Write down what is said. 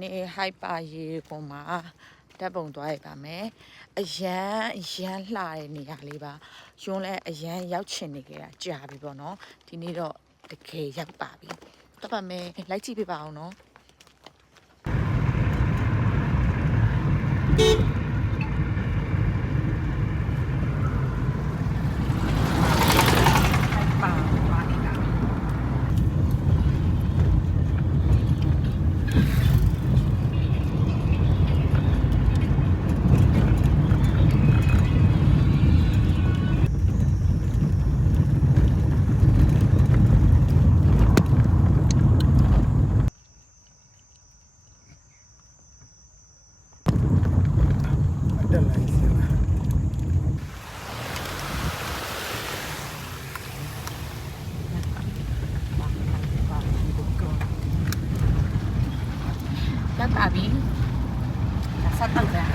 နေဟိုက်ပါရေပေါ်မှာဓာတ်ပုံသွားရပါမယ်အရန်လှတဲ့နေရာလေးပါယွန်းလဲအရန်ရောက်ချင်နေကြတာကြာပြီပေါ့နော်ဒီနေ့တော့တကယ်ရောက်ပါပြီတော့ပါမယ်လိုက်ကြည့်ပေးပါအောင်နော်ရောက်ပါပြီဆက်တော့တယ်